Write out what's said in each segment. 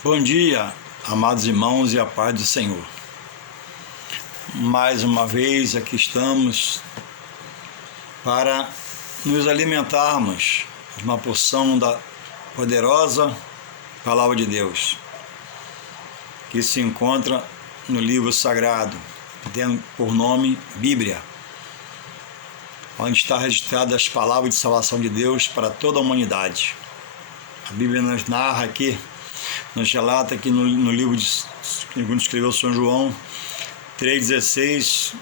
Bom dia, amados irmãos, e a paz do Senhor. Mais uma vez aqui estamos para nos alimentarmos de uma porção da poderosa Palavra de Deus, que se encontra no livro sagrado, que tem por nome Bíblia, onde está registradas as palavras de salvação de Deus para toda a humanidade. A Bíblia nos narra aqui, nos relata aqui no livro que escreveu São João 3,16,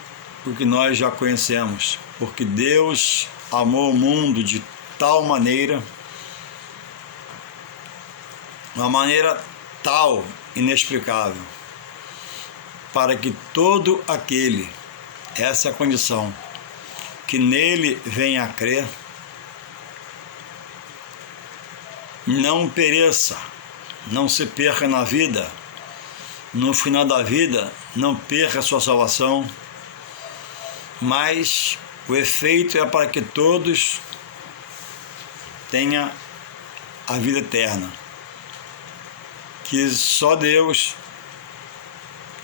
o que nós já conhecemos. Porque Deus amou o mundo de tal maneira, uma maneira tal, inexplicável, para que todo aquele, essa é a condição, que nele venha a crer, não pereça, não se perca na vida, no final da vida não perca a sua salvação, mas o efeito é para que todos tenham a vida eterna, que só Deus,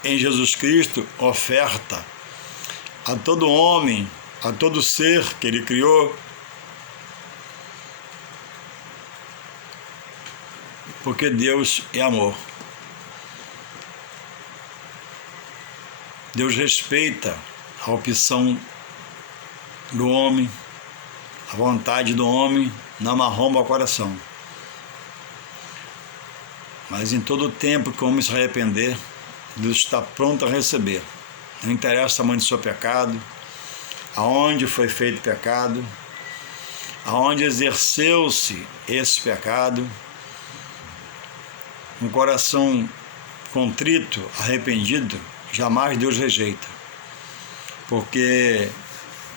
em Jesus Cristo, oferta a todo homem, a todo ser que Ele criou, porque Deus é amor. Deus respeita a opção do homem, a vontade do homem, não arromba o coração. Mas em todo o tempo que o homem se arrepender, Deus está pronto a receber. Não interessa o tamanho do seu pecado, aonde foi feito pecado, aonde exerceu-se esse pecado. Um coração contrito, arrependido, jamais Deus rejeita. Porque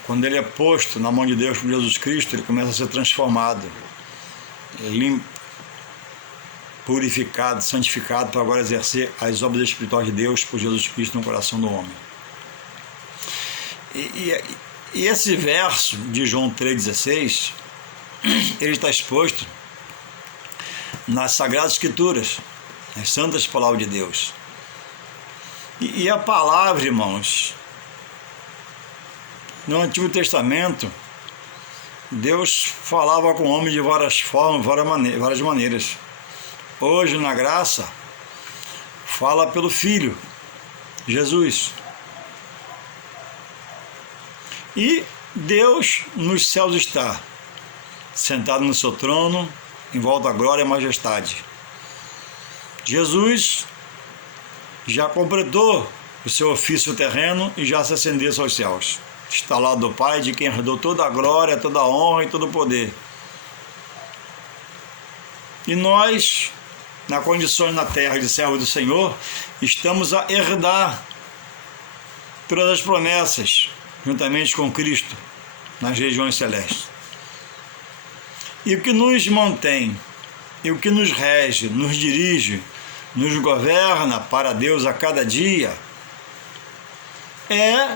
quando ele é posto na mão de Deus por Jesus Cristo, ele começa a ser transformado, limpo, purificado, santificado, para agora exercer as obras espirituais de Deus por Jesus Cristo no coração do homem. E esse verso de João 3,16, ele está exposto nas Sagradas Escrituras, as santas palavras de Deus. E a palavra, irmãos, no Antigo Testamento, Deus falava com o homem de várias formas, várias maneiras. Hoje, na graça, fala pelo Filho, Jesus. E Deus nos céus está, sentado no seu trono, em volta à glória e majestade. Jesus já completou o seu ofício terreno e já se ascendeu aos céus. Está ao lado do Pai, de quem herdou toda a glória, toda a honra e todo o poder. E nós, na condição na terra de servo do Senhor, estamos a herdar todas as promessas, juntamente com Cristo, nas regiões celestes. E o que nos mantém, e o que nos rege, nos dirige, nos governa para Deus a cada dia, é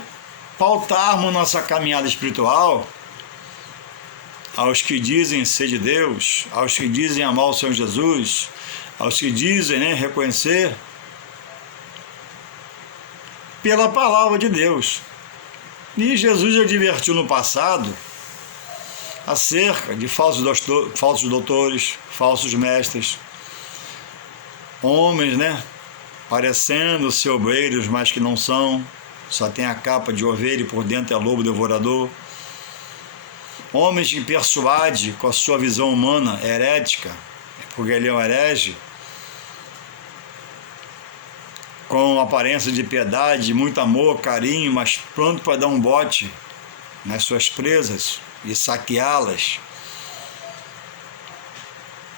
pautarmos nossa caminhada espiritual aos que dizem ser de Deus, aos que dizem amar o Senhor Jesus, aos que dizem reconhecer, pela palavra de Deus. E Jesus advertiu no passado acerca de falsos doutores, falsos mestres, homens, parecendo ser obreiros, mas que não são, só tem a capa de ovelha e por dentro é lobo devorador. Homens que persuadem com a sua visão humana herética, porque ele é um herege, com aparência de piedade, muito amor, carinho, mas pronto para dar um bote nas suas presas e saqueá-las.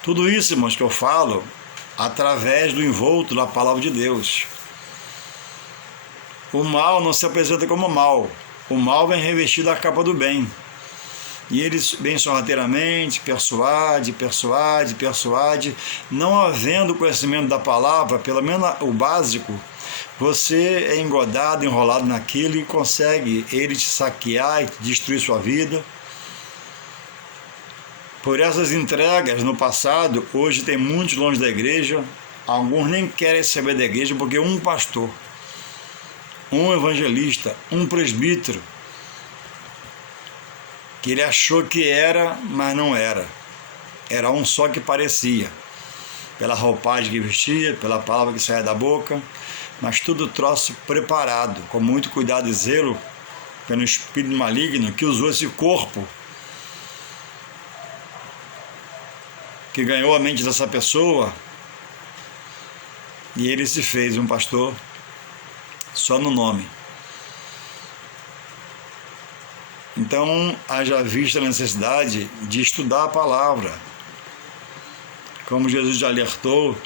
Tudo isso, irmãos, que eu falo através do envolto da palavra de Deus. O mal não se apresenta como mal. O mal vem revestido da capa do bem. E ele bem sorrateiramente persuade, não havendo conhecimento da palavra, pelo menos o básico, você é engodado, enrolado naquilo e consegue ele te saquear e destruir sua vida. Por essas entregas no passado, hoje tem muitos longe da igreja, Alguns nem querem saber da igreja porque um pastor, um evangelista, um presbítero, que ele achou que era, mas não era. Era um só que parecia, pela roupagem que vestia, pela palavra que saía da boca, mas tudo troço preparado, com muito cuidado e zelo, pelo espírito maligno que usou esse corpo, que ganhou a mente dessa pessoa, e ele se fez um pastor só no nome. Então, haja vista a necessidade de estudar a palavra. Como Jesus já alertou,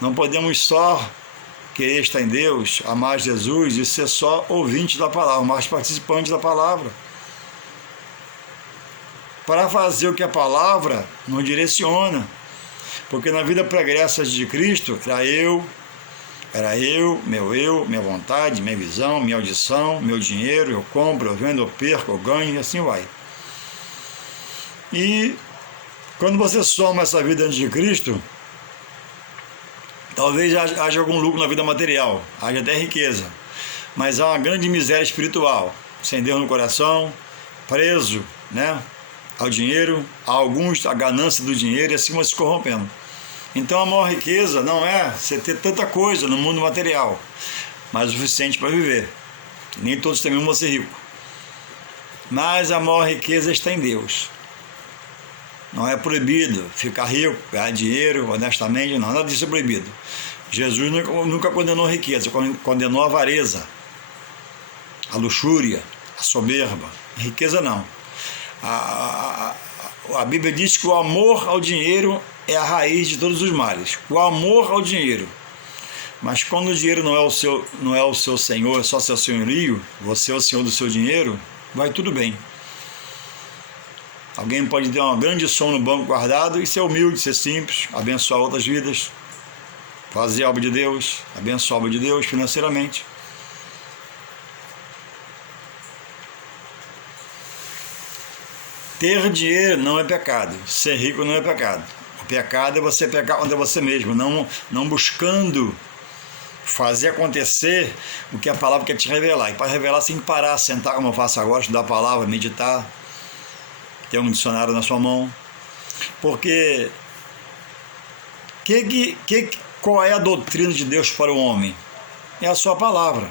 não podemos só querer estar em Deus, amar Jesus e ser só ouvinte da palavra, mas participante da palavra. Para fazer o que a palavra nos direciona. Porque na vida pregressa de Cristo, era eu, minha vontade, minha visão, minha audição, meu dinheiro, eu compro, eu vendo, eu perco, eu ganho e assim vai. E quando você soma essa vida antes de Cristo, talvez haja algum lucro na vida material, haja até riqueza, mas há uma grande miséria espiritual, sem Deus no coração, preso, ao dinheiro, a alguns a ganância do dinheiro e assim vai se corrompendo. Então a maior riqueza não é você ter tanta coisa no mundo material, mas o suficiente para viver. Nem todos também vão ser ricos. Mas a maior riqueza está em Deus. Não é proibido ficar rico, ganhar dinheiro, honestamente, não, nada disso é proibido. Jesus nunca condenou a riqueza, condenou a avareza, a luxúria, a soberba. A riqueza não. A Bíblia diz que o amor ao dinheiro é a raiz de todos os males. O amor ao dinheiro. Mas quando o dinheiro não é o seu senhor, é só seu senhorio, você é o senhor do seu dinheiro, vai tudo bem. Alguém pode ter uma grande soma no banco guardado e ser humilde, ser simples, abençoar outras vidas, fazer a obra de Deus, abençoar a obra de Deus financeiramente. Ter dinheiro não é pecado, ser rico não é pecado. O pecado é você pecar contra você mesmo, não buscando fazer acontecer o que a palavra quer te revelar. E para revelar, você tem que parar, sentar como eu faço agora, estudar a palavra, meditar, ter um dicionário na sua mão. Porque qual é a doutrina de Deus para o homem? É a sua palavra.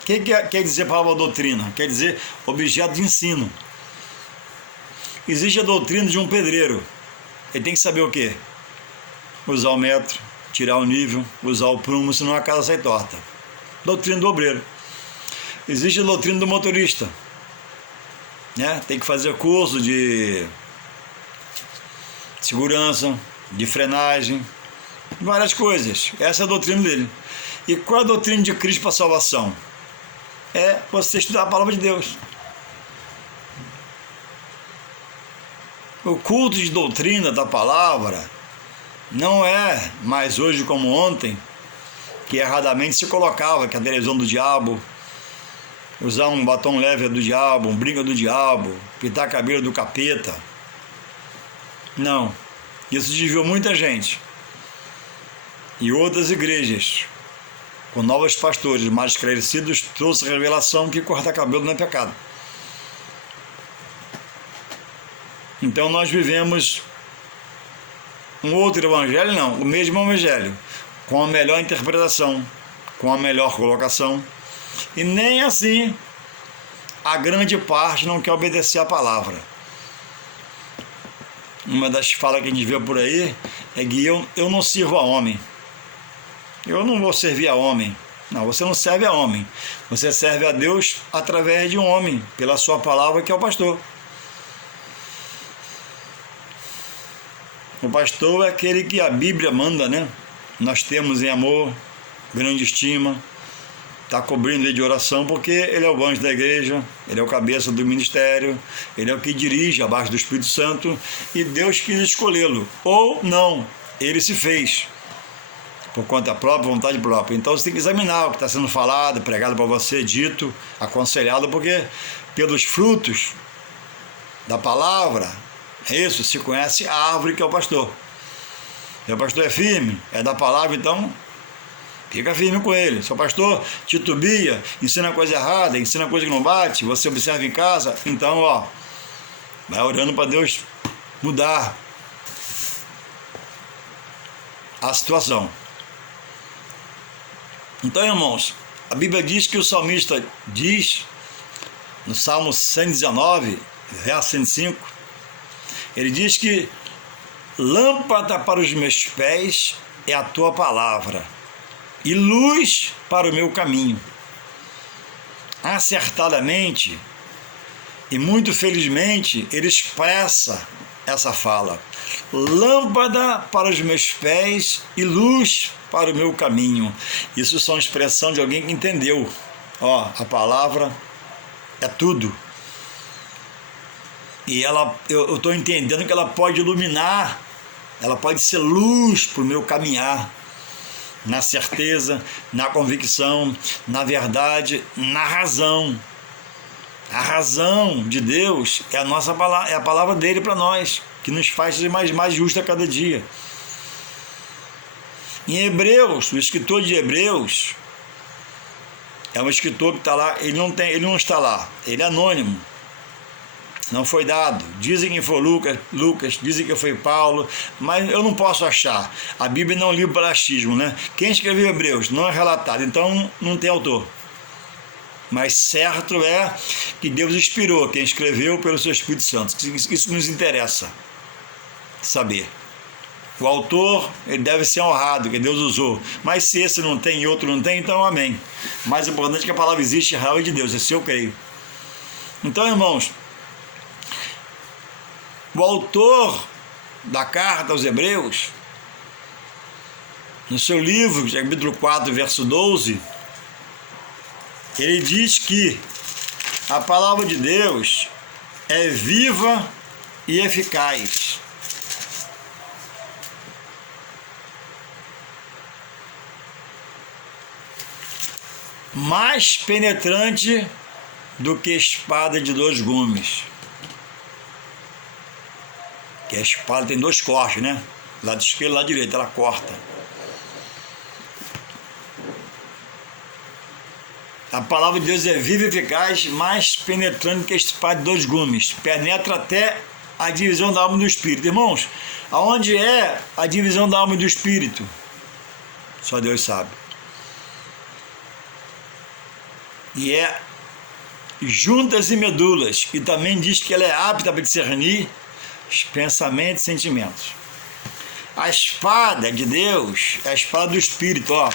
O que quer dizer a palavra doutrina? Quer dizer objeto de ensino. Existe a doutrina de um pedreiro. Ele tem que saber o quê? Usar o metro, tirar o nível, usar o prumo, senão a casa sai torta. Doutrina do obreiro. Existe a doutrina do motorista. Tem que fazer curso de segurança, de frenagem, várias coisas. Essa é a doutrina dele. E qual é a doutrina de Cristo para a salvação? É você estudar a palavra de Deus. O culto de doutrina da palavra não é mais hoje como ontem, que erradamente se colocava que a televisão do diabo, usar um batom leve do diabo, um brinco do diabo, pintar cabelo do capeta. Não, isso desviou muita gente. E outras igrejas, com novos pastores mais esclarecidos, trouxe a revelação que cortar cabelo não é pecado. Então nós vivemos um outro evangelho, não, o mesmo evangelho, com a melhor interpretação, com a melhor colocação, e nem assim a grande parte não quer obedecer à palavra. Uma das falas que a gente vê por aí é que eu não sirvo a homem, eu não vou servir a homem. Não, você não serve a homem, você serve a Deus através de um homem, pela sua palavra, que é o pastor. O pastor é aquele que a Bíblia manda, Nós temos em amor, grande estima, está cobrindo ele de oração, porque ele é o anjo da igreja, ele é o cabeça do ministério, ele é o que dirige abaixo do Espírito Santo, e Deus quis escolhê-lo, ou não, ele se fez, por conta própria, vontade própria. Então você tem que examinar o que está sendo falado, pregado para você, dito, aconselhado, porque pelos frutos da palavra, isso se conhece a árvore que é o pastor. Seu pastor é firme, é da palavra, então fica firme com ele. Seu pastor titubia, ensina coisa errada, ensina coisa que não bate, você observa em casa, então, ó, vai orando para Deus mudar a situação. Então, irmãos, a Bíblia diz que o salmista diz, no Salmo 119, verso 105, ele diz que lâmpada para os meus pés é a tua palavra e luz para o meu caminho. Acertadamente e muito felizmente ele expressa essa fala: lâmpada para os meus pés e luz para o meu caminho. Isso são expressão de alguém que entendeu. Ó, a palavra é tudo. E eu estou entendendo que ela pode iluminar, ela pode ser luz para o meu caminhar, na certeza, na convicção, na verdade, na razão. A razão de Deus é a nossa palavra, é a palavra dele para nós, que nos faz ser mais justo a cada dia. Em Hebreus, o escritor de Hebreus é um escritor que está lá, ele não está lá, ele é anônimo. Não foi dado. Dizem que foi Lucas, dizem que foi Paulo, mas eu não posso achar. A Bíblia não é um livro para achismo, né? Quem escreveu Hebreus não é relatado, então não tem autor. Mas certo é que Deus inspirou quem escreveu pelo seu Espírito Santo. Isso nos interessa saber. O autor, ele deve ser honrado, que Deus usou. Mas se esse não tem e outro não tem, então amém. Mais importante é que a palavra existe, real é de Deus, esse eu creio. Então, irmãos, o autor da carta aos Hebreus, no seu livro, capítulo 4, verso 12, ele diz que a palavra de Deus é viva e eficaz. Mais penetrante do que espada de 2 gumes. Que a espada tem 2 cortes, né? Lado esquerdo e lado direito, ela corta. A palavra de Deus é viva e eficaz, mais penetrante que a espada de 2 gumes. Penetra até a divisão da alma e do espírito. Irmãos, aonde é a divisão da alma e do espírito? Só Deus sabe. E é juntas e medulas. E também diz que ela é apta para discernir os pensamentos e sentimentos. A espada de Deus é a espada do Espírito, ó.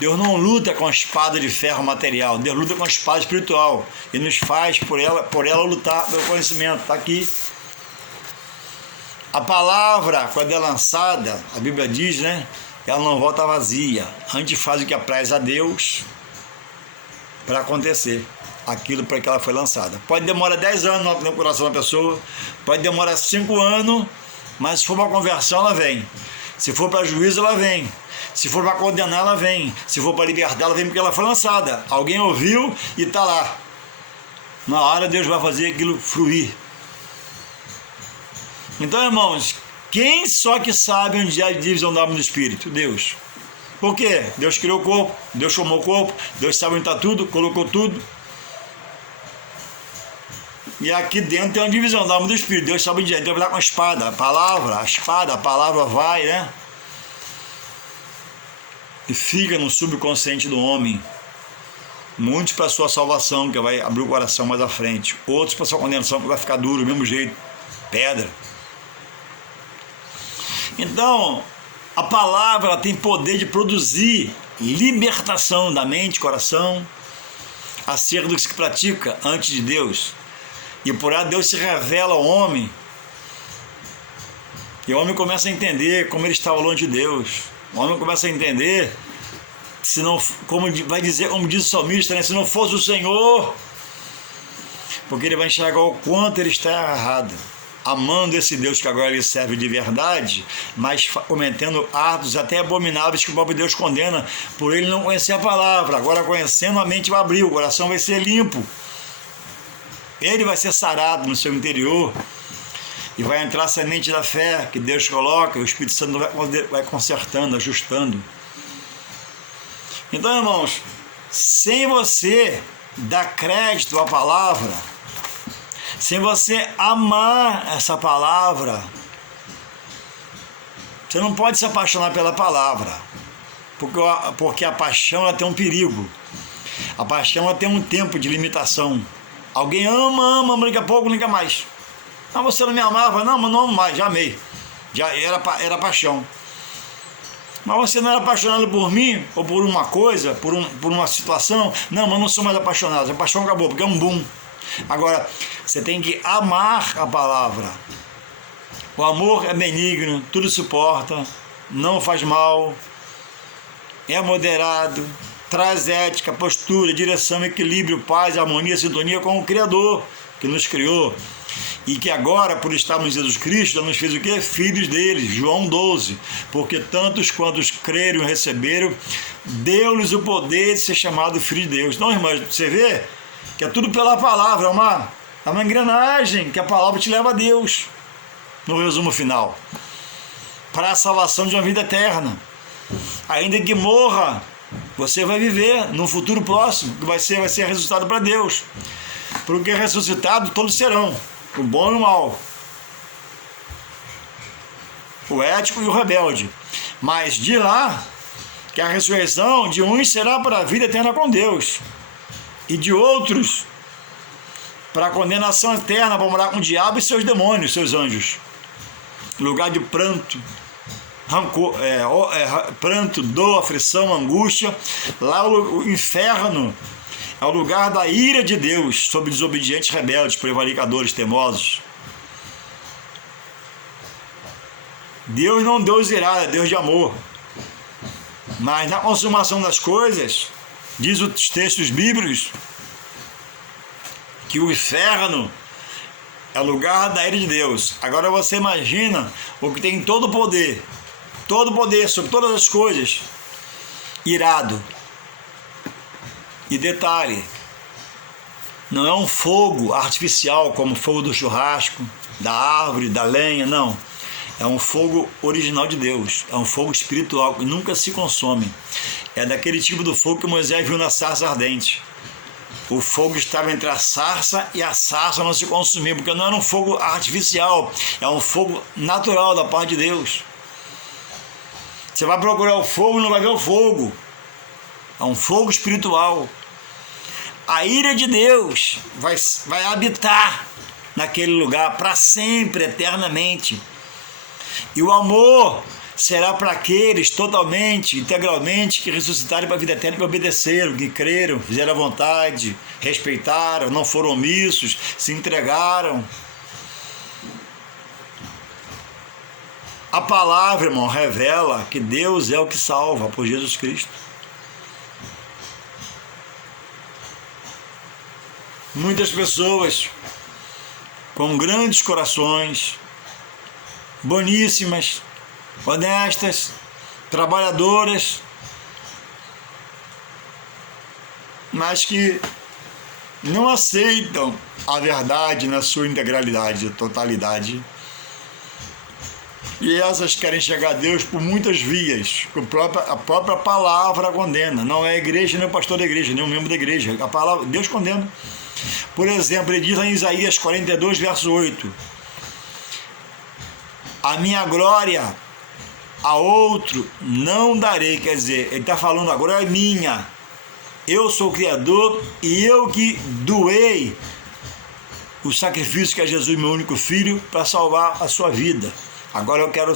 Deus não luta com a espada de ferro material, Deus luta com a espada espiritual e nos faz por ela lutar pelo conhecimento. Está aqui. A palavra, quando é lançada, a Bíblia diz, né? Ela não volta vazia. Antes faz o que apraz a Deus para acontecer aquilo para que ela foi lançada. Pode demorar 10 anos no coração da pessoa, pode demorar 5 anos, mas se for para conversão, ela vem. Se for para juízo, ela vem. Se for para condenar, ela vem. Se for para libertar, ela vem porque ela foi lançada. Alguém ouviu e está lá. Na hora, Deus vai fazer aquilo fluir. Então, irmãos, quem só que sabe onde é a divisão da alma e do espírito? Deus. Por quê? Deus criou o corpo, Deus formou o corpo, Deus sabe onde está tudo, colocou tudo. E aqui dentro tem uma divisão da alma e do espírito. Deus sabe onde é. Então vai lá com a espada, a palavra vai, né? E fica no subconsciente do homem. Muitos para a sua salvação, que vai abrir o coração mais à frente. Outros para a sua condenação, que vai ficar duro, do mesmo jeito. Pedra. Então, a palavra ela tem poder de produzir libertação da mente, coração, acerca do que se pratica antes de Deus. E por ela Deus se revela ao homem. E o homem começa a entender como ele estava longe de Deus. O homem começa a entender, se não, como diz o salmista, né? Se não fosse o Senhor, porque ele vai enxergar o quanto ele está errado, amando esse Deus que agora ele serve de verdade, mas cometendo atos até abomináveis que o próprio Deus condena, por ele não conhecer a palavra. Agora, conhecendo, a mente vai abrir, o coração vai ser limpo, ele vai ser sarado no seu interior. E vai entrar a semente da fé que Deus coloca, e o Espírito Santo vai consertando, ajustando. Então, irmãos, sem você dar crédito à palavra, sem você amar essa palavra, você não pode se apaixonar pela palavra, porque a paixão ela tem um perigo. A paixão ela tem um tempo de limitação. Alguém ama, daqui a pouco não quer mais. Ah, você não me amava? Não, mas não amo mais, já amei. Já era paixão. Mas você não era apaixonado por mim, ou por uma coisa, por uma situação? Não, mas não sou mais apaixonado. A paixão acabou, porque é um boom. Agora, você tem que amar a palavra. O amor é benigno, tudo suporta, não faz mal, é moderado, traz ética, postura, direção, equilíbrio, paz, harmonia, sintonia com o Criador que nos criou. E que agora, por estarmos em Jesus Cristo, nos fez o quê? Filhos dele, João 12. Porque tantos quantos creram e receberam, deu-lhes o poder de ser chamado filho de Deus. Então, irmãos, você vê que é tudo pela palavra, é uma engrenagem que a palavra te leva a Deus, no resumo final, para a salvação de uma vida eterna. Ainda que morra, você vai viver no futuro próximo, que vai ser ressuscitado para Deus. Porque ressuscitado todos serão, o bom e o mal, o ético e o rebelde. Mas de lá, que a ressurreição de uns será para a vida eterna com Deus, e de outros para a condenação eterna, para morar com o diabo e seus demônios, seus anjos. Lugar de pranto, rancor, pranto, dor, aflição, angústia. Lá o inferno é o lugar da ira de Deus sobre desobedientes, rebeldes, prevaricadores, teimosos. Deus não é Deus irado, é Deus de amor. Mas na consumação das coisas, diz os textos bíblicos, que o inferno é o lugar da ira de Deus. Agora você imagina o que tem todo o poder sobre todas as coisas, irado. E detalhe, não é um fogo artificial como o fogo do churrasco, da árvore, da lenha, não. É um fogo original de Deus, é um fogo espiritual que nunca se consome. É daquele tipo do fogo que Moisés viu na sarça ardente. O fogo estava entre a sarça e a sarça não se consumia, porque não era um fogo artificial, é um fogo natural da parte de Deus. Você vai procurar o fogo e não vai ver o fogo. É um fogo espiritual. A ira de Deus vai habitar naquele lugar para sempre, eternamente. E o amor será para aqueles totalmente, integralmente, que ressuscitarem para a vida eterna, que obedeceram, que creram, fizeram a vontade, respeitaram, não foram omissos, se entregaram. A palavra, irmão, revela que Deus é o que salva por Jesus Cristo. Muitas pessoas com grandes corações, boníssimas, honestas, trabalhadoras, mas que não aceitam a verdade na sua integralidade, totalidade. E essas querem chegar a Deus por muitas vias, que a própria palavra condena. Não é a igreja, nem o pastor da igreja, nem o membro da igreja. A palavra, Deus condena. Por exemplo, ele diz em Isaías 42, verso 8: a minha glória a outro não darei. Quer dizer, ele está falando, agora é minha. Eu sou o Criador e eu que doei o sacrifício que é Jesus, meu único filho, para salvar a sua vida. Agora eu quero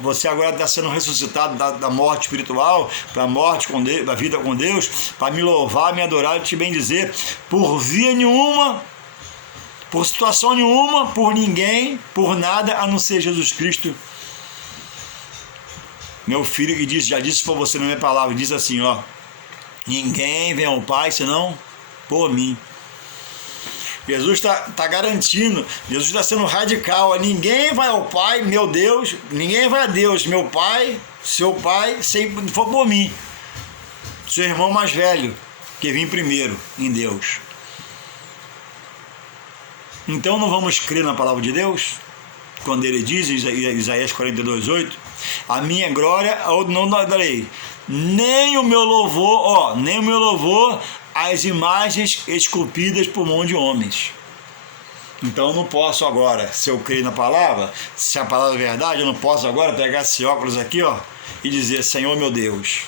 você agora está sendo ressuscitado da morte espiritual para a morte com Deus, da vida com Deus, para me louvar, me adorar e te bendizer, por via nenhuma, por situação nenhuma, por ninguém, por nada, a não ser Jesus Cristo, meu filho, que já disse para você na minha palavra, diz assim, ó: ninguém vem ao Pai senão por mim. Jesus está garantindo, Jesus está sendo radical. Ninguém vai ao Pai, meu Deus, ninguém vai a Deus, meu Pai, seu Pai, se for por mim. Seu irmão mais velho, que vim primeiro em Deus. Então não vamos crer na palavra de Deus? quando ele diz, em Isaías 42:8, a minha glória eu não darei, nem o meu louvor, nem o meu louvor às imagens esculpidas por mão de homens. Então eu não posso agora, se eu creio na palavra, se a palavra é verdade, eu não posso agora pegar esse óculos aqui, e dizer: Senhor meu Deus,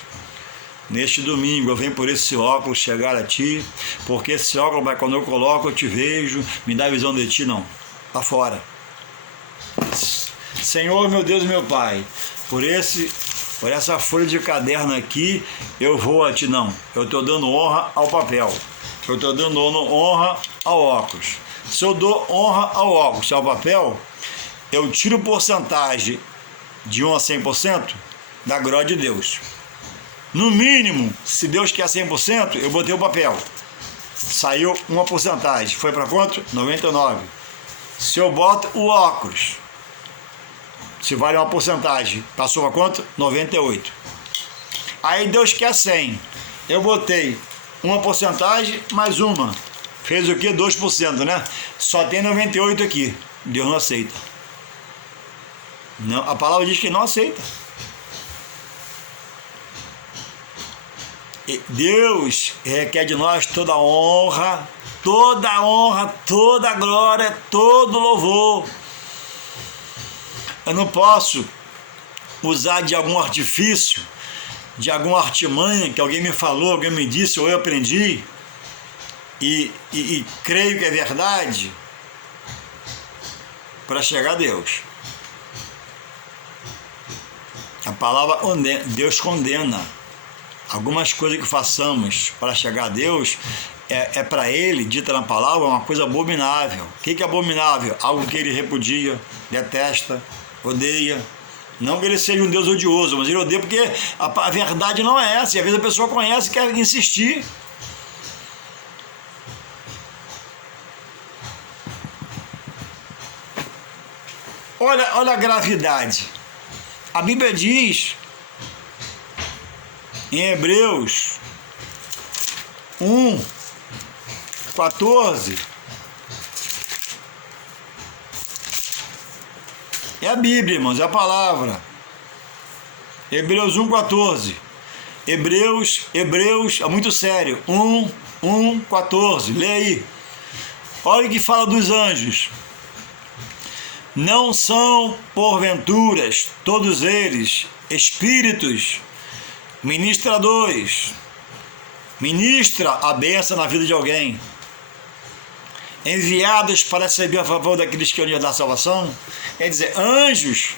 neste domingo eu venho por esse óculos chegar a Ti, porque esse óculos, quando eu coloco, eu te vejo, me dá visão de Ti. Não, tá fora. Senhor meu Deus e meu Pai, por essa folha de caderno aqui, eu vou a Ti. Não, eu estou dando honra ao papel, eu estou dando honra ao óculos. Se eu dou honra ao óculos, ao papel, eu tiro porcentagem de 1 a 100% da glória de Deus. No mínimo, se Deus quer 100%, eu botei o papel. Saiu uma porcentagem. Foi para quanto? 99. Se eu boto o óculos, se vale uma porcentagem, passou para quanto? 98. Aí Deus quer 100. Eu botei uma porcentagem mais uma. Fez o quê? 2%, né? Só tem 98 aqui. Deus não aceita. Não, a palavra diz que não aceita. Deus requer de nós toda honra, toda glória, todo louvor. Eu não posso usar de algum artifício, de alguma artimanha que alguém me falou, alguém me disse, ou eu aprendi, e creio que é verdade, para chegar a Deus. A palavra Deus condena. Algumas coisas que façamos para chegar a Deus é para Ele, dita na palavra, uma coisa abominável. O que é abominável? Algo que Ele repudia, detesta, odeia. Não que Ele seja um Deus odioso, mas Ele odeia porque a verdade não é essa. E às vezes a pessoa conhece e quer insistir. Olha a gravidade. A Bíblia diz em Hebreus 1:14, é a Bíblia, irmãos, é a palavra. Hebreus 1:14. Hebreus, é muito sério. 1:14, lê aí. Olha o que fala dos anjos. Não são, porventuras, todos eles, espíritos, ministradores, ministra a bênção na vida de alguém, enviados para servir a favor daqueles que hão da salvação. Quer dizer, anjos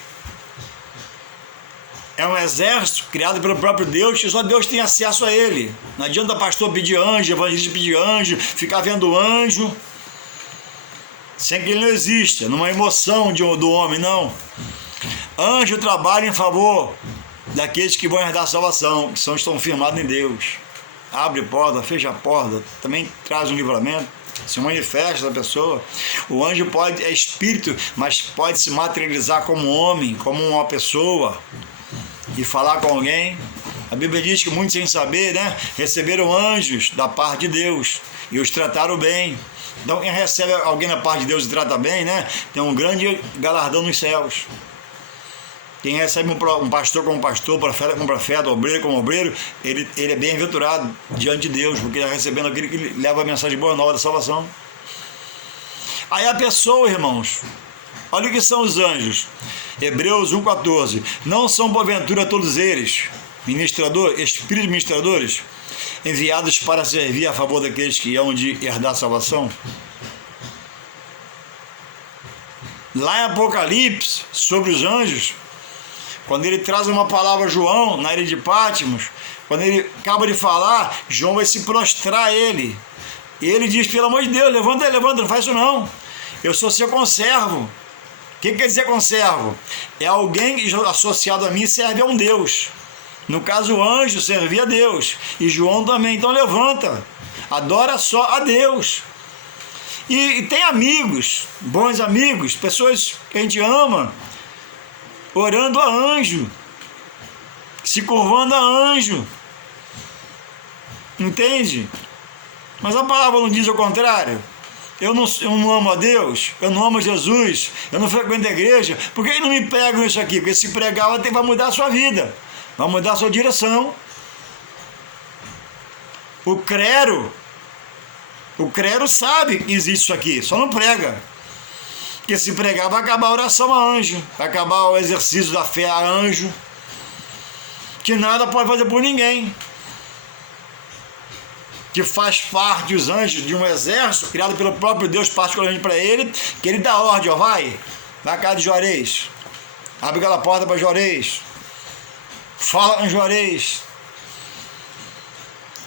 é um exército criado pelo próprio Deus, que só Deus tem acesso a ele. Não adianta pastor pedir anjo, evangelista pedir anjo, ficar vendo anjo, sem que ele não exista, numa emoção do homem, não. Anjo trabalha em favor daqueles que vão herdar a salvação, que estão firmados em Deus. Abre porta, fecha a porta, também traz um livramento, se manifesta a pessoa. O anjo é espírito, mas pode se materializar como homem, como uma pessoa, e falar com alguém. A Bíblia diz que muitos, sem saber, receberam anjos da parte de Deus e os trataram bem. Então, quem recebe alguém da parte de Deus e trata bem, tem um grande galardão nos céus. Quem recebe um pastor como pastor, profeta como profeta, obreiro como obreiro, ele é bem-aventurado diante de Deus, porque ele está recebendo aquele que leva a mensagem boa nova da salvação. Aí a pessoa, irmãos, olha o que são os anjos. Hebreus 1:14. Não são porventura todos eles espíritos ministradores, enviados para servir a favor daqueles que hão de herdar a salvação? Lá em Apocalipse, sobre os anjos, quando ele traz uma palavra a João, na ilha de Patmos, quando ele acaba de falar, João vai se prostrar a ele. E ele diz: pelo amor de Deus, levanta, não faz isso não. Eu sou seu conservo. O que quer dizer conservo? É alguém que, associado a mim, serve a um Deus. No caso, o anjo servia a Deus. E João também. Então levanta. Adora só a Deus. E tem amigos, bons amigos, pessoas que a gente ama, orando a anjo, se curvando a anjo. Entende? Mas a palavra não diz o contrário. eu não amo a Deus, eu não amo Jesus, eu não frequento a igreja, por que não me pregam isso aqui? Porque se pregar vai mudar a sua vida, vai mudar a sua direção. O clero sabe que existe isso aqui, só não prega. Porque se pregar vai acabar a oração a anjo, vai acabar o exercício da fé a anjo, que nada pode fazer por ninguém. Que faz parte os anjos de um exército criado pelo próprio Deus particularmente para ele, que ele dá ordem, ó, vai à casa de Juarez, abre aquela porta para Juarez, fala com Juarez.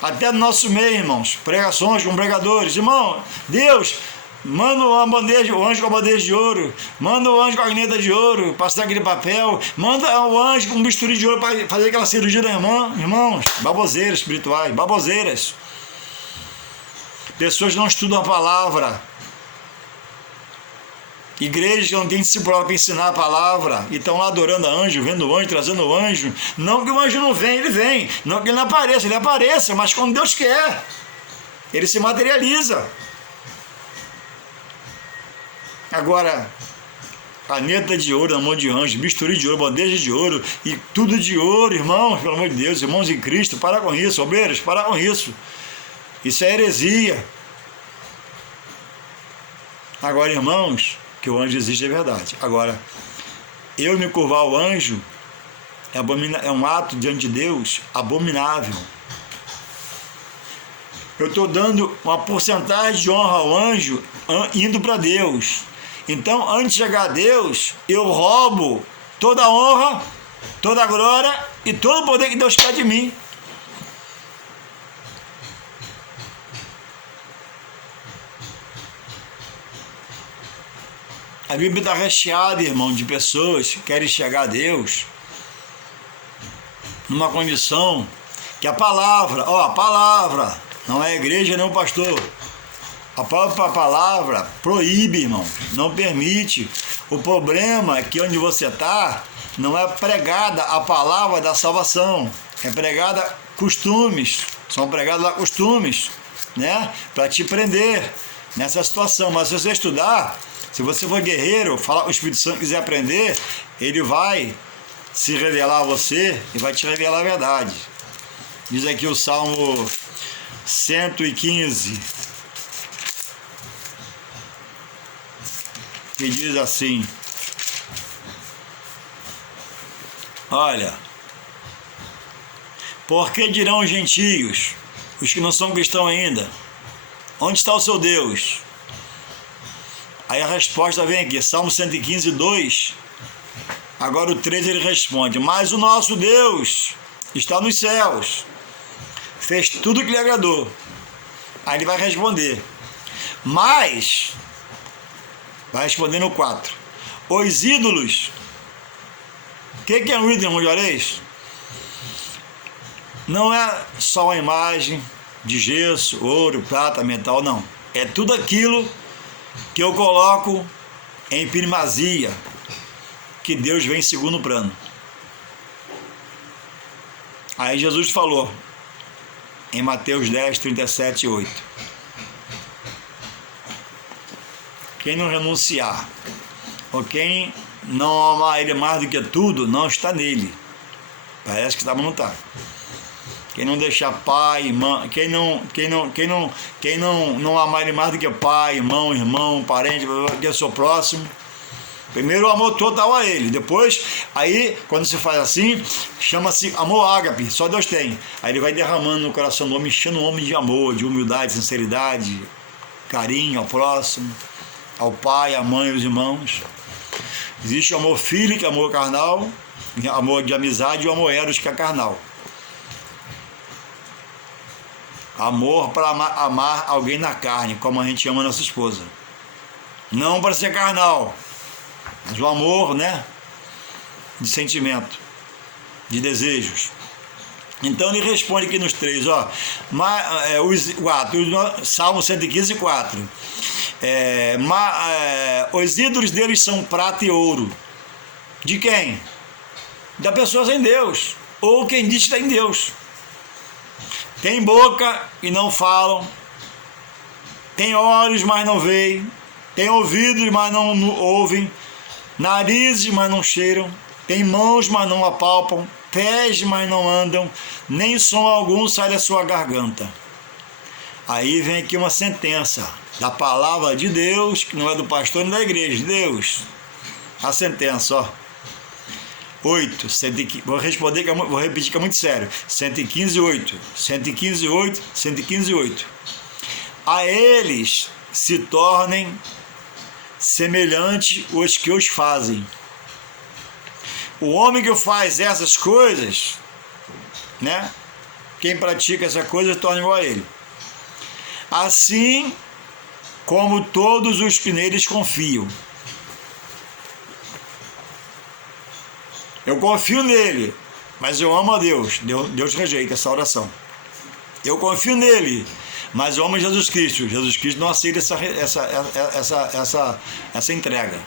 Até no nosso meio, irmãos, pregações com pregadores, irmão, Deus manda uma bandeja, o anjo com a bandeja de ouro, manda o anjo com a caneta de ouro, passar aquele papel, manda o anjo com um bisturi de ouro para fazer aquela cirurgia da irmã. Irmãos, baboseiras espirituais, baboseiras. Pessoas não estudam a palavra. Igrejas que não têm discipulado para ensinar a palavra e estão lá adorando a anjo, vendo o anjo, trazendo o anjo. Não que o anjo não venha, ele vem. Não que ele não apareça, ele apareça, mas quando Deus quer, ele se materializa. Agora, caneta de ouro na mão de anjo, bisturi de ouro, bandeja de ouro e tudo de ouro, irmãos, pelo amor de Deus, irmãos em Cristo, para com isso, obreiros, para com isso. Isso é heresia. Agora, irmãos, que o anjo existe é verdade. Agora, eu me curvar ao anjo é um ato diante de Deus abominável. Eu estou dando uma porcentagem de honra ao anjo indo para Deus. Então, antes de chegar a Deus, eu roubo toda a honra, toda a glória e todo o poder que Deus quer de mim. A Bíblia está recheada, irmão, de pessoas que querem chegar a Deus numa condição que a palavra, não é a igreja, nem o pastor. A própria palavra proíbe, irmão, não permite. O problema é que onde você está, não é pregada a palavra da salvação, é pregada costumes, são pregados lá costumes, né, para te prender nessa situação. Mas se você estudar, se você for guerreiro, falar com o Espírito Santo, quiser aprender, ele vai se revelar a você e vai te revelar a verdade. Diz aqui o Salmo 115, que diz assim: olha, por que dirão os gentios, os que não são cristãos ainda, onde está o seu Deus? Aí a resposta vem aqui, Salmo 115, 2. Agora o 3 ele responde: mas o nosso Deus está nos céus, fez tudo o que lhe agradou. Aí ele vai responder, mas, vai responder no 4, os ídolos. O que é um ídolo, irmão Juarez? Não é só uma imagem de gesso, ouro, prata, metal, não. É tudo aquilo que eu coloco em primazia, que Deus vem em segundo plano. Aí Jesus falou em Mateus 10, 37 e 8: quem não renunciar, ou quem não amar ele mais do que tudo, não está nele. Parece que não está. Quem não deixar pai, irmão, quem não amar ele mais do que pai, irmão, parente, que é o seu próximo. Primeiro o amor total a ele, depois, aí, quando se faz assim, chama-se amor ágape, só Deus tem. Aí ele vai derramando no coração do homem, enchendo o homem de amor, de humildade, sinceridade, carinho ao próximo, ao pai, à mãe, aos irmãos. Existe o amor filho, que é amor carnal, amor de amizade, e o amor eros, que é carnal. Amor para amar alguém na carne, como a gente ama a nossa esposa. Não para ser carnal, mas o amor, né, de sentimento, de desejos. Então ele responde aqui nos 3, ó, os 4, Salmo 115, 4. Os ídolos deles são prata e ouro. De quem? Da pessoa sem Deus, ou quem diz que está em Deus. Tem boca e não falam, tem olhos, mas não veem, tem ouvidos, mas não ouvem, narizes, mas não cheiram, tem mãos, mas não apalpam, pés, mas não andam, nem som algum sai da sua garganta. Aí vem aqui uma sentença da palavra de Deus, que não é do pastor nem da igreja, de Deus. A sentença, ó. 8, 115, vou repetir que é muito sério. 115:8, 115:8, 115:8. A eles se tornem semelhantes os que os fazem. O homem que faz essas coisas, né? Quem pratica essa coisa torna igual a ele. Assim como todos os que neles confiam. Eu confio nele, mas eu amo a Deus. Deus rejeita essa oração. Eu confio nele, mas eu amo Jesus Cristo. Jesus Cristo não aceita essa entrega.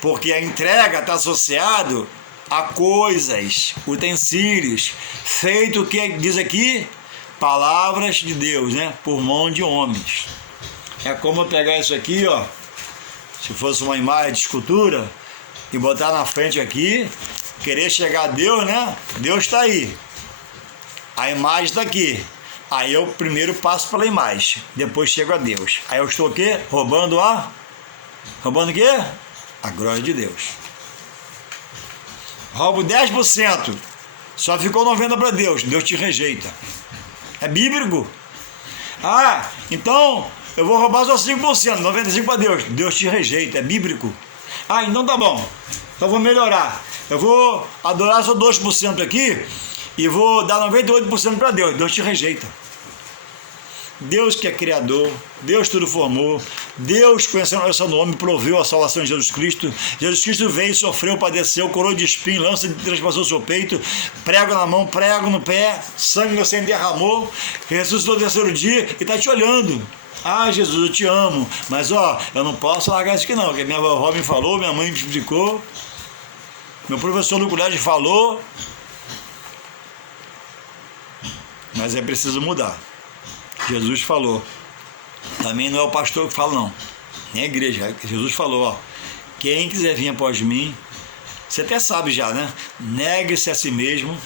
Porque a entrega está associada a coisas, utensílios, feito o que diz aqui? Palavras de Deus, né? Por mão de homens. É como eu pegar isso aqui, ó, se fosse uma imagem de escultura, e botar na frente aqui, querer chegar a Deus, né? Deus está aí. A imagem está aqui. Aí eu primeiro passo pela imagem, depois chego a Deus. Aí eu estou o quê? Roubando o quê? A glória de Deus. Roubo 10%, só ficou 90% para Deus. Deus te rejeita. É bíblico. Ah, então eu vou roubar só 5%, 95% para Deus. Deus te rejeita, é bíblico. Ah, então tá bom. Então vou melhorar. Eu vou adorar só 2% aqui e vou dar 98% para Deus. Deus te rejeita. Deus que é Criador, Deus tudo formou, Deus conhecendo o seu nome, proveu a salvação de Jesus Cristo. Jesus Cristo veio, sofreu, padeceu, coroa de espinho, lança de transpassou o seu peito, prego na mão, prego no pé, sangue você derramou, ressuscitou no terceiro dia e está te olhando. Ah, Jesus, eu te amo, mas ó, eu não posso largar isso aqui não, porque minha vovó me falou, minha mãe me explicou, meu professor no colégio falou, mas é preciso mudar. Jesus falou. Também não é o pastor que fala, não. Nem a igreja. Jesus falou, ó. Quem quiser vir após mim, você até sabe já, né? Negue-se a si mesmo.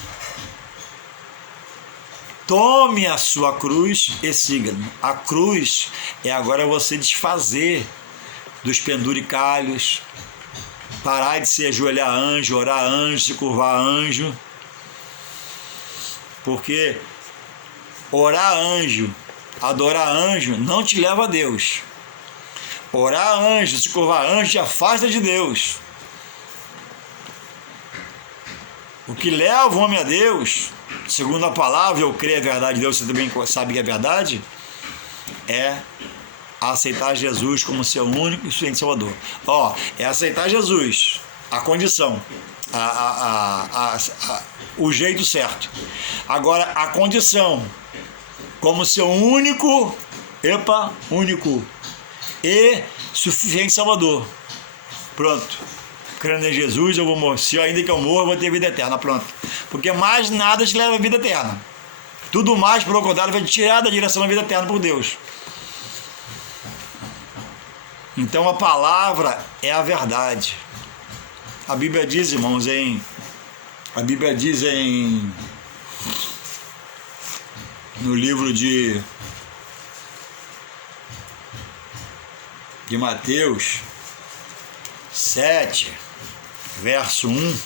Tome a sua cruz e siga-me. A cruz é agora você desfazer dos penduricalhos, parar de se ajoelhar anjo, orar anjo, se curvar anjo. Porque orar anjo, adorar anjo, não te leva a Deus. Orar anjo, se curvar anjo, te afasta de Deus. O que leva o homem a Deus, segundo a palavra, eu creio a verdade de Deus, você também sabe que é verdade, é aceitar Jesus como seu único e suficiente Salvador. Ó, é aceitar Jesus, a condição, o jeito certo. Agora, a condição como seu único e suficiente Salvador. Pronto. Crendo em Jesus, eu vou morrer. Se ainda que eu morra, eu vou ter vida eterna. Pronto. Porque mais nada te leva à vida eterna. Tudo mais, pelo contrário, vai te tirar da direção da vida eterna por Deus. Então a palavra é a verdade. A Bíblia diz, irmãos, no livro de Mateus 7, verso 1,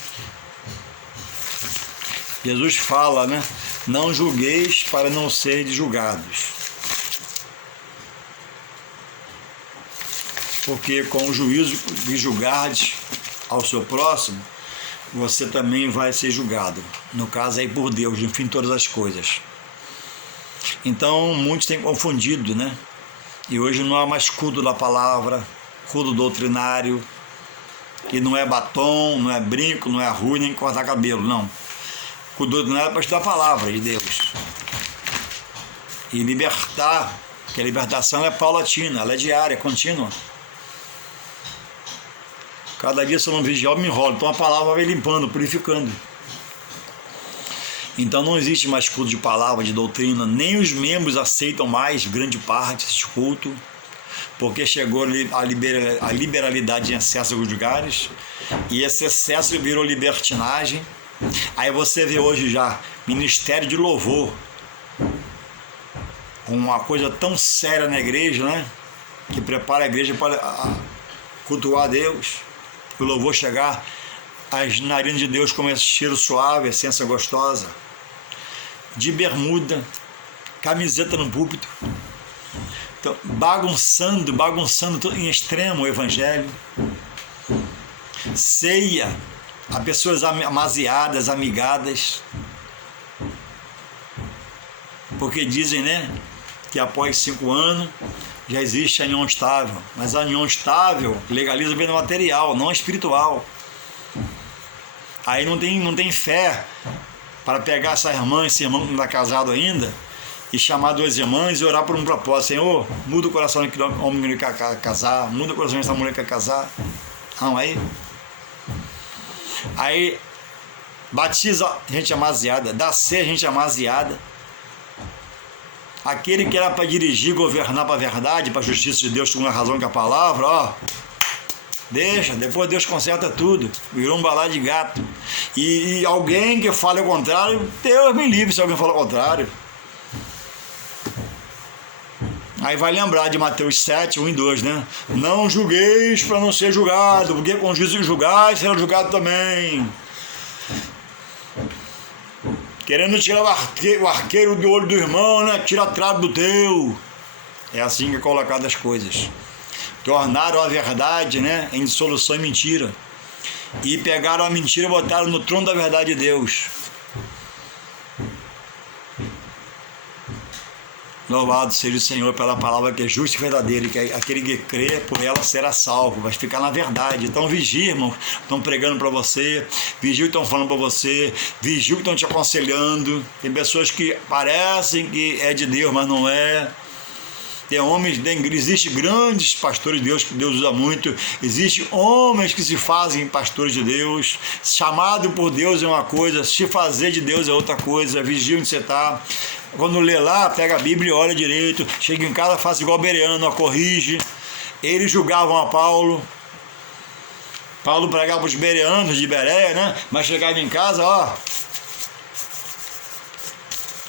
Jesus fala, né? Não julgueis para não serdes julgados. Porque com o juízo que julgardes ao seu próximo, você também vai ser julgado. No caso aí por Deus, no fim de todas as coisas. Então, muitos têm confundido, né? E hoje não há mais culto da palavra, culto doutrinário, que não é batom, não é brinco, não é ruim, nem cortar cabelo, não. Culto doutrinário é para estudar a palavra de Deus. E libertar, que a libertação é paulatina, ela é diária, contínua. Cada dia se eu não vigiar, eu me enrolo. Então a palavra vai limpando, purificando. Então não existe mais culto de palavra, de doutrina, nem os membros aceitam mais grande parte desse culto. porque chegou a liberalidade em excesso dos lugares, e esse excesso virou libertinagem. Aí você vê hoje já ministério de louvor, uma coisa tão séria na igreja, né? Que prepara a igreja para cultuar a Deus, o louvor chegar, as narinas de Deus com esse cheiro suave, essência gostosa, de bermuda, camiseta no púlpito, então, bagunçando em extremo o evangelho, ceia a pessoas amaziadas, amigadas, porque dizem, né, que após 5 anos já existe a união estável, mas a união estável legaliza o bem material, não espiritual. Aí não tem fé para pegar essa irmã, esse irmão que não está casado ainda, e chamar 2 irmãs e orar por um propósito. Senhor, muda o coração daquele homem que quer casar, muda o coração dessa mulher que quer casar. Não, aí batiza gente amaziada, dá ceia gente amaziada. Aquele que era para dirigir, governar para a verdade, para a justiça de Deus, segundo a razão que a palavra, ó, deixa, depois Deus conserta tudo, virou um balai de gato. E alguém que fale ao contrário, Deus me livre se alguém falar ao contrário. Aí vai lembrar de Mateus 7, 1 e 2, né? Não julgueis para não ser julgado, porque com juízo julgais, será julgado também. Querendo tirar o arqueiro do olho do irmão, né? Tira a trave do teu. É assim que é colocado as coisas. Tornaram a verdade, né, em dissolução e mentira. E pegaram a mentira e botaram no trono da verdade de Deus. Louvado seja o Senhor pela palavra que é justa e verdadeira, que aquele que crê por ela será salvo, vai ficar na verdade. Então vigia, irmão, estão pregando para você, vigia o que estão falando para você, vigia o que estão te aconselhando. Tem pessoas que parecem que é de Deus, mas não é. Tem homens, existem grandes pastores de Deus, que Deus usa muito, existem homens que se fazem pastores de Deus, chamado por Deus é uma coisa, se fazer de Deus é outra coisa, vigia onde você está. Quando lê lá, pega a Bíblia e olha direito, chega em casa, faz igual Bereano, corrige. Eles julgavam a Paulo pregava para os bereanos de Bereia, né? Mas chegava em casa, ó.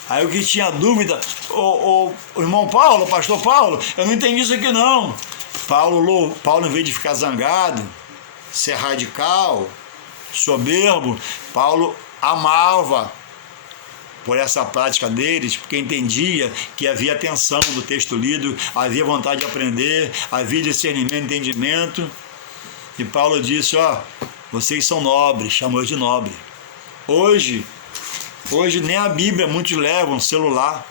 Aí o que tinha dúvida, o irmão Paulo, o pastor Paulo, eu não entendi isso aqui não. Paulo, em vez de ficar zangado, ser radical, soberbo, Paulo amava por essa prática deles, porque entendia que havia atenção do texto lido, havia vontade de aprender, havia discernimento, entendimento. E Paulo disse, ó, vocês são nobres, chamou de nobre. Hoje nem a Bíblia muitos levam, celular.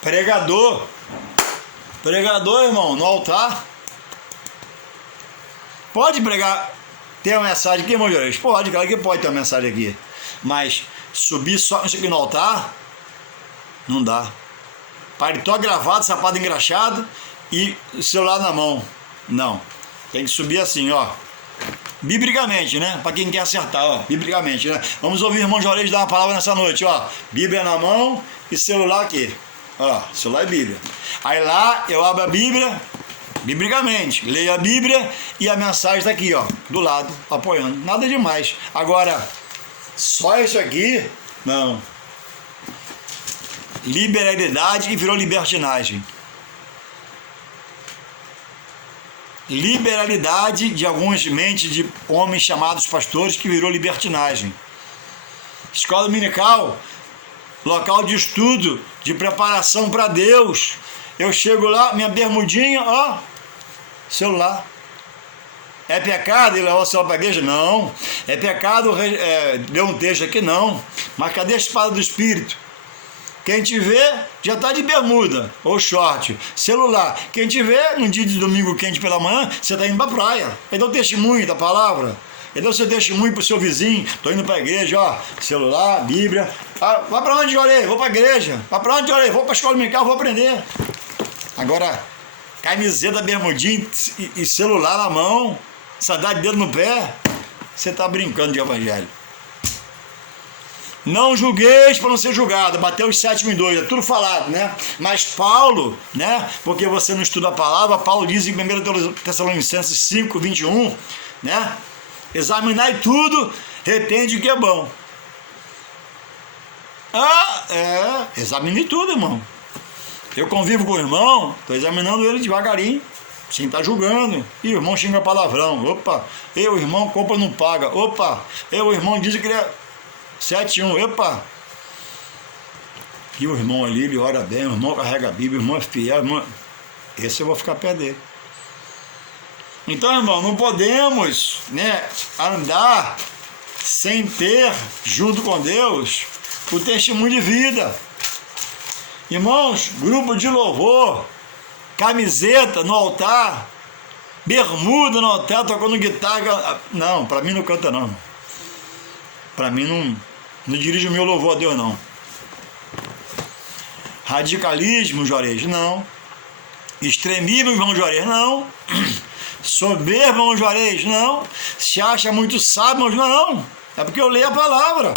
Pregador, irmão, no altar. Pode pregar, tem uma mensagem aqui, irmão Jorge? Pode, claro que pode ter uma mensagem aqui. Mas subir só isso aqui no altar, não dá. Paletó gravado, sapato engraxado e celular na mão. Não. Tem que subir assim, ó. Biblicamente, né? Para quem quer acertar, ó. Biblicamente, né? Vamos ouvir o irmão Jorge dar uma palavra nessa noite, ó. Bíblia na mão e celular aqui. Ó, celular e Bíblia. Aí lá eu abro a Bíblia, biblicamente, leio a Bíblia e a mensagem está aqui, ó, do lado, apoiando. Nada demais. Agora, só isso aqui, não. Liberalidade e virou libertinagem. Liberalidade de algumas mentes de homens chamados pastores que virou libertinagem. Escola dominical, local de estudo, de preparação para Deus. Eu chego lá, minha bermudinha, ó, celular. É pecado ir levar o celular para a igreja? Não. É pecado, deu um texto aqui? Não. Mas cadê a espada do Espírito? Quem te vê já está de bermuda ou short, celular. Quem te vê num dia de domingo quente pela manhã, você está indo para a praia. Ele dá o testemunho da palavra. Ele dá o seu testemunho para o seu vizinho. Estou indo para a igreja, ó, celular, Bíblia. Ah, vai para onde, Jorei? Vou para a igreja. Vai para onde, Jorei? Vou para a escola dominical, vou aprender. Agora, camiseta, bermudinha e celular na mão, sandália de dedo no pé, você está brincando de evangelho. Não julgueis para não ser julgado. Mateus 7:2, é tudo falado, né? Mas Paulo, né? Porque você não estuda a palavra, Paulo diz em 1 Tessalonicenses 5:21, né? Examinai tudo, retende o que é bom. Examine tudo, irmão. Eu convivo com o irmão, estou examinando ele devagarinho, sem estar julgando. E o irmão xinga palavrão. Opa, o irmão compra não paga. Opa, o irmão diz que ele é 7:1. Opa. E o irmão ali, ele ora bem, o irmão carrega a Bíblia, o irmão é fiel, o irmão... Esse eu vou ficar perto dele. Então, irmão, não podemos, né, andar sem ter, junto com Deus, o testemunho de vida. Irmãos, grupo de louvor, camiseta no altar, bermuda no altar, tocando guitarra. Não, para mim não canta não. Para mim não dirige o meu louvor a Deus não. Radicalismo, Juarez, não. Extremismo, irmão Juarez, não. Soberbo, irmão Juarez, não. Se acha muito sábio, irmão, não. É porque eu leio a palavra.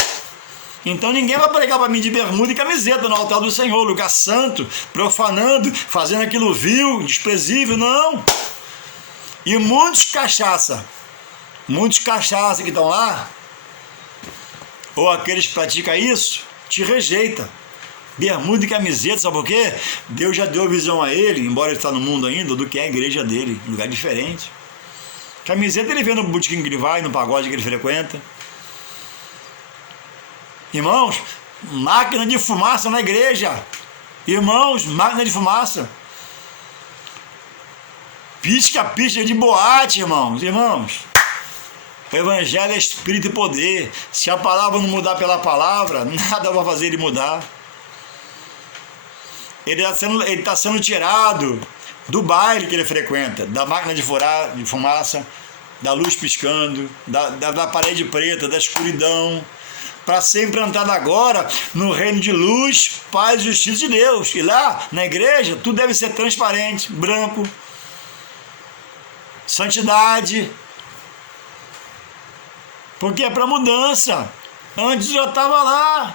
Então ninguém vai pregar para mim de bermuda e camiseta no altar do Senhor, lugar santo, profanando, fazendo aquilo vil, desprezível, não. E muitos cachaça que estão lá, ou aqueles que praticam isso, te rejeita. Bermuda e camiseta, sabe por quê? Deus já deu visão a ele, embora ele está no mundo ainda, do que é a igreja dele, lugar diferente. Camiseta ele vê no botequim que ele vai, no pagode que ele frequenta. Irmãos, máquina de fumaça na igreja. Irmãos, máquina de fumaça. Pisca-pisca de boate, irmãos. Irmãos, o evangelho é espírito e poder. Se a palavra não mudar pela palavra, nada vai fazer ele mudar. Ele está sendo tirado do baile que ele frequenta, da máquina de fumaça, da luz piscando, da parede preta, da escuridão, para ser implantado agora no reino de luz, paz e justiça de Deus. E lá, na igreja, tudo deve ser transparente, branco, santidade, porque é para mudança. Antes já estava lá,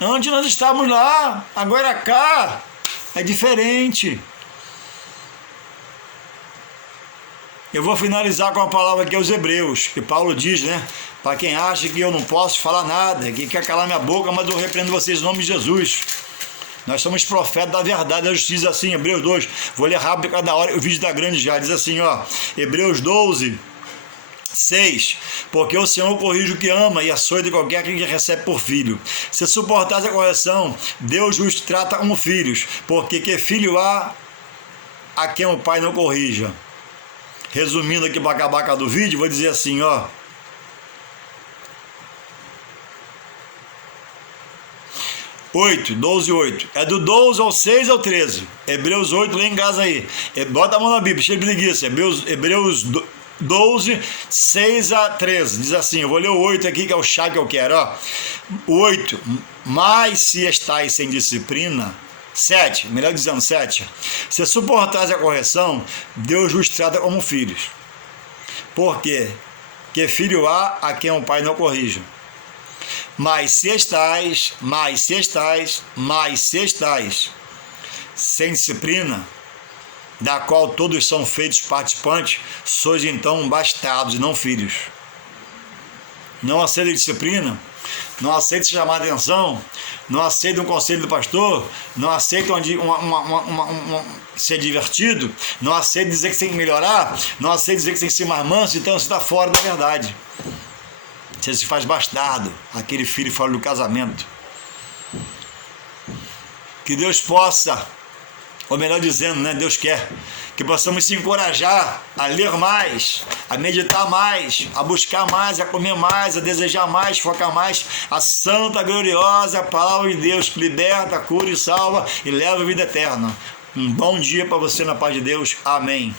antes nós estávamos lá, agora cá é diferente. Eu vou finalizar com a palavra aqui aos Hebreus, que Paulo diz, né? Para quem acha que eu não posso falar nada, que quer calar minha boca, mas eu repreendo vocês em nome de Jesus. Nós somos profetas da verdade, da justiça, assim, Hebreus 2. Vou ler rápido cada hora, o vídeo está grande já, diz assim, ó, Hebreus 12, 6. Porque o Senhor corrige o que ama e açoita qualquer que recebe por filho. Se suportares a correção, Deus os trata como filhos, porque que filho há a quem o pai não corrija? Resumindo aqui para acabar do vídeo, vou dizer assim, ó. Oito, 12, 8. É do 12 ao 6 ao 13. Hebreus 8, lê em casa aí. Bota a mão na Bíblia, cheio de preguiça. Hebreus 12, 6 a 13. Diz assim, eu vou ler o 8 aqui, que é o chá que eu quero, ó. 8. Mas se estáis sem disciplina... 7, melhor dizendo 7. Se suportares a correção, Deus os trata como filhos. Por quê? Que filho há a quem o pai não corrija. Mas se estáis sem disciplina, da qual todos são feitos participantes, sois então bastardos e não filhos. Não aceita disciplina, não aceita chamar atenção, não aceita um conselho do pastor, não aceita ser divertido, não aceita dizer que você tem que melhorar, não aceita dizer que você tem que ser mais manso, então você está fora da verdade. Você se faz bastardo, aquele filho fora do casamento. Que Deus possa, ou melhor dizendo, né, Deus quer, que possamos se encorajar a ler mais, a meditar mais, a buscar mais, a comer mais, a desejar mais, focar mais a santa, gloriosa palavra de Deus que liberta, cura e salva e leva a vida eterna. Um bom dia para você na paz de Deus. Amém.